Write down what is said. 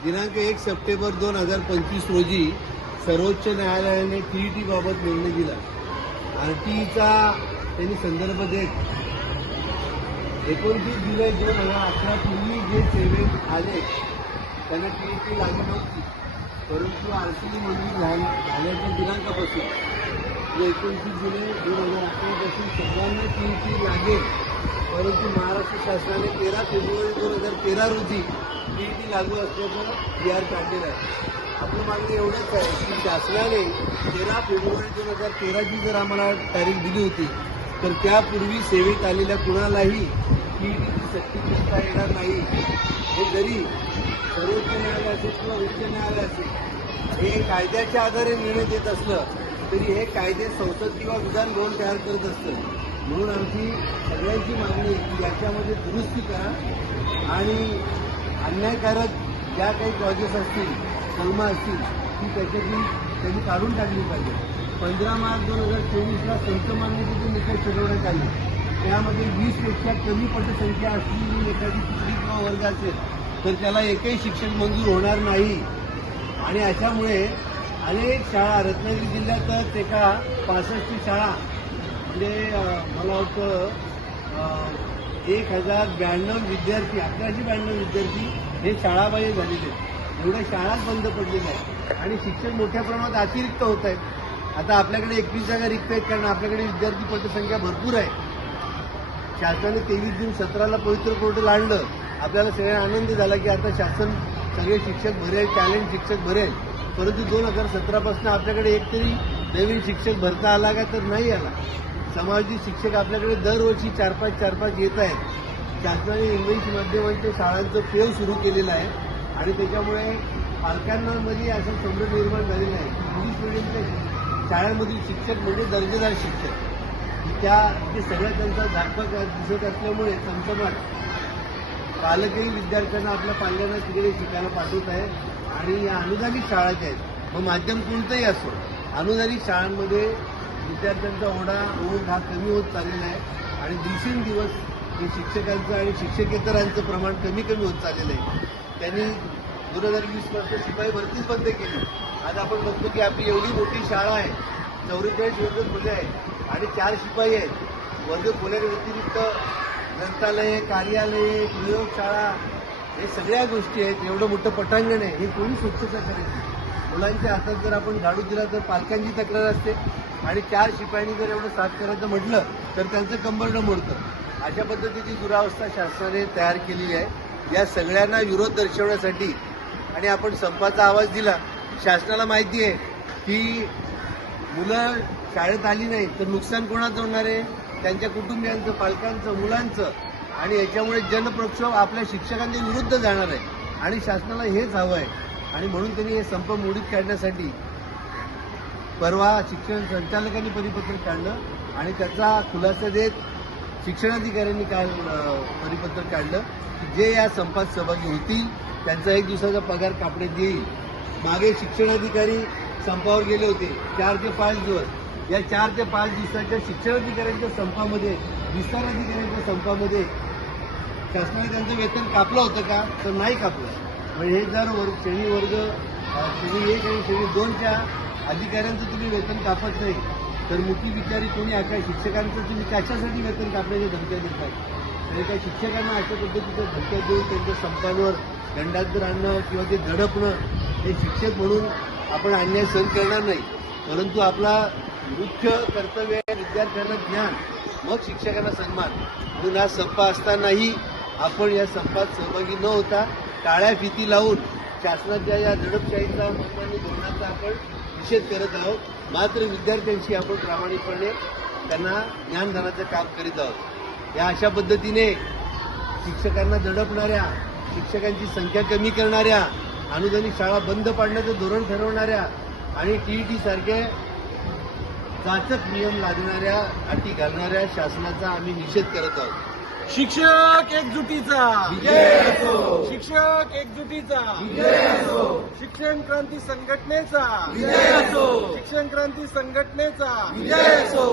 दिनांक 1 सप्टेंबर 2025 रोजी सर्वोच्च न्यायालयाने टीईटी बाबत निर्णय दिला। आरटीईचा त्यांनी संदर्भ देत 29 जुलै 2018 पूर्वी जे सेवेत आले त्यांना टीईटी लागू नव्हती, परंतु आरटीई मंजूर झाल्याच्या दिनांकापासून 29 जुलै 2018 पासून सर्वांना टीईटी लागेल, परंतु महाराष्ट्र शासनाने 13 फेब्रुवारी 2013 रोजी टीईटी लागू असल्याचं PR काढलेलं आहे। आपलं मागणी एवढंच आहे की शासनाने 13 फेब्रुवारी 2013ची जर आम्हाला तारीख दिली होती तर त्यापूर्वी सेवेत आलेल्या कुणालाही टीईटीची सक्ती करता येणार नाही। हे जरी सर्वोच्च न्यायालय असेल किंवा उच्च न्यायालय असेल हे कायद्याच्या आधारे निर्णय देत असलं तरी हे कायदे संसद किंवा विधान भवन तयार करत असतं। म्हणून आमची सगळ्यांची मागणी आहे की याच्यामध्ये दुरुस्ती करा आणि अन्यायकारक ज्या काही क्लॉजेस असतील, कलमा असतील ती त्याच्यातून त्यांनी काढून टाकली पाहिजे। 15 मार्च 2024ला संत मान्यतेचे निकष ठरवण्यात आले, त्यामध्ये 20पेक्षा कमी पटसंख्या असलेली एखादी तुकडी किंवा वर्ग असेल तर त्याला एकही शिक्षक मंजूर होणार नाही। आणि अशामुळे अनेक शाळा रत्नागिरी जिल्ह्यातच एका 65 शाळा म्हणजे मला वाटतं 1092 विद्यार्थी 1192 विद्यार्थी हे शाळाबाह्य झालेले आहेत। एवढ्या शाळाच बंद पडलेल्या आहेत आणि शिक्षण मोठ्या प्रमाणात अतिरिक्त होत आहेत। आता आपल्याकडे 21 जागा रिक्त आहेत कारण आपल्याकडे विद्यार्थी पटसंख्या भरपूर आहे। शासनाने 23 जून 17ला पवित्र पोर्टल आणलं, आपल्याला सगळ्यांना आनंद झाला की आता शासन सगळे शिक्षक भरेल, टॅलेंट शिक्षक भरेल, परंतु 2017 पासून आपल्याकडे एक तरी नवीन शिक्षक भरता आला का तर नाही आला। समाजाची शिक्षक आपल्याकडे दरवर्षी 4-5 येत आहेत। शासनाने इंग्लिश माध्यमांच्या शाळांचं पेव सुरू केलेलं आहे आणि त्याच्यामुळे पालकांमध्ये असं संभ्रम निर्माण झालेला आहे की इंग्लिश मिडियमच्या शाळांमधील शिक्षक म्हणजे दर्जेदार शिक्षक ते सगळ्या त्यांचा झाकपा दिसत असल्यामुळे चमचमाट पालकही विद्यार्थ्यांना आपल्या पाल्यांना तिकडे शिकायला पाठवत आहे। आणि या अनुदानित शाळा ज्या आहेत मग माध्यम कोणतंही असो, अनुदानित शाळांमध्ये विद्यार्थ्यांचा ओढ हा कमी होत चाललेला आहे आणि दिवसेंदिवस हे शिक्षकांचं आणि शिक्षकेतरांचं प्रमाण कमी होत चाललेलं आहे। त्यांनी 2020 पासून शिपाई भरतीच बंद केली। आज आपण बघतो की आपली एवढी मोठी शाळा आहे, 44 वर्ग खोल्या आहेत आणि 4 शिपाई आहेत। वर्ग खोल्या व्यतिरिक्त ग्रंथालय, कार्यालय, प्रयोगशाळा हे सगळ्या गोष्टी आहेत। एवढं मोठं पटांगण आहे, हे कोणी स्वच्छता करायची? मुलांच्या हातात जर आपण झाडू दिला तर पालकांची तक्रार असते आणि 4 शिपायांनी जर एवढं साफ करायचं म्हटलं तर त्यांचं कंबरडं मोडतं। अशा पद्धतीची दुरावस्था शासनाने तयार केलेली आहे। या सगळ्यांना विरोध दर्शवण्यासाठी आणि आपण संपाचा आवाज दिला। शासनाला माहिती आहे की मुलं शाळेत आली नाही तर नुकसान कोणाचं होणार आहे? त्यांच्या कुटुंबियांचं, पालकांचं, मुलांचं। आणि याच्यामुळे जनप्रक्षोभ आपल्या शिक्षकांच्या विरुद्ध जाणार आहे आणि शासनाला हेच हवं आहे आणि म्हणून त्यांनी हे संप मोडीत काढण्यासाठी परवा शिक्षण संचालकांनी परिपत्रक काढलं आणि त्याचा खुलासा देत शिक्षणाधिकाऱ्यांनी काल परिपत्रक काढलं की जे या संपात सहभागी होतील त्यांचा 1 दिवसाचा पगार कापण्यात येईल। मागे शिक्षणाधिकारी संपावर गेले होते 4 ते 5 दिवस। या 4 ते 5 दिवसाच्या शिक्षणाधिकाऱ्यांच्या संपामध्ये, विस्तार अधिकाऱ्यांच्या संपामध्ये शासनाने त्यांचं वेतन कापलं होतं का? तर नाही कापलं। म्हणजे हे जर श्रेणी 1 आणि श्रेणी 2च्या अधिकाऱ्यांचं तुम्ही वेतन कापत नाही तर मोठी बिचारी कोणी अशा शिक्षकांचं तुम्ही कशासाठी वेतन कापण्याच्या धमक्या देताय? तर त्या शिक्षकांना अशा पद्धतीच्या धमक्या देऊन त्यांच्या संपांवर दंडांतर आणणं किंवा ते झडपणं हे शिक्षक म्हणून आपण अन्याय सहन करणार नाही। परंतु आपला मुख्य कर्तव्य आहे विद्यार्थ्यांना ज्ञान, मग शिक्षकांना सन्मान। म्हणून हा संप असतानाही आपण या संपात सहभागी न होता टाळ्या फिती लावून शासनाच्या या दडपशाहीचा मनमानी धोरणाचा आपण निषेध करत आहोत। मात्र विद्यार्थ्यांशी आपण प्रामाणिकपणे त्यांना ज्ञानदानाचं काम करीत आहोत। या अशा पद्धतीने शिक्षकांना दडपणाऱ्या, शिक्षकांची संख्या कमी करणाऱ्या, अनुदानित शाळा बंद पाडण्याचं धोरण ठरवणाऱ्या आणि टीईटी सारखे जाचक नियम लादणाऱ्या, अटी घालणाऱ्या शासनाचा आम्ही निषेध करत आहोत। शिक्षक एकजुटीचा विजय असो, शिक्षक एकजुटीचा विजय असो, शिक्षण क्रांती संघटनेचा विजय असो, शिक्षण क्रांती संघटनेचा विजय असो।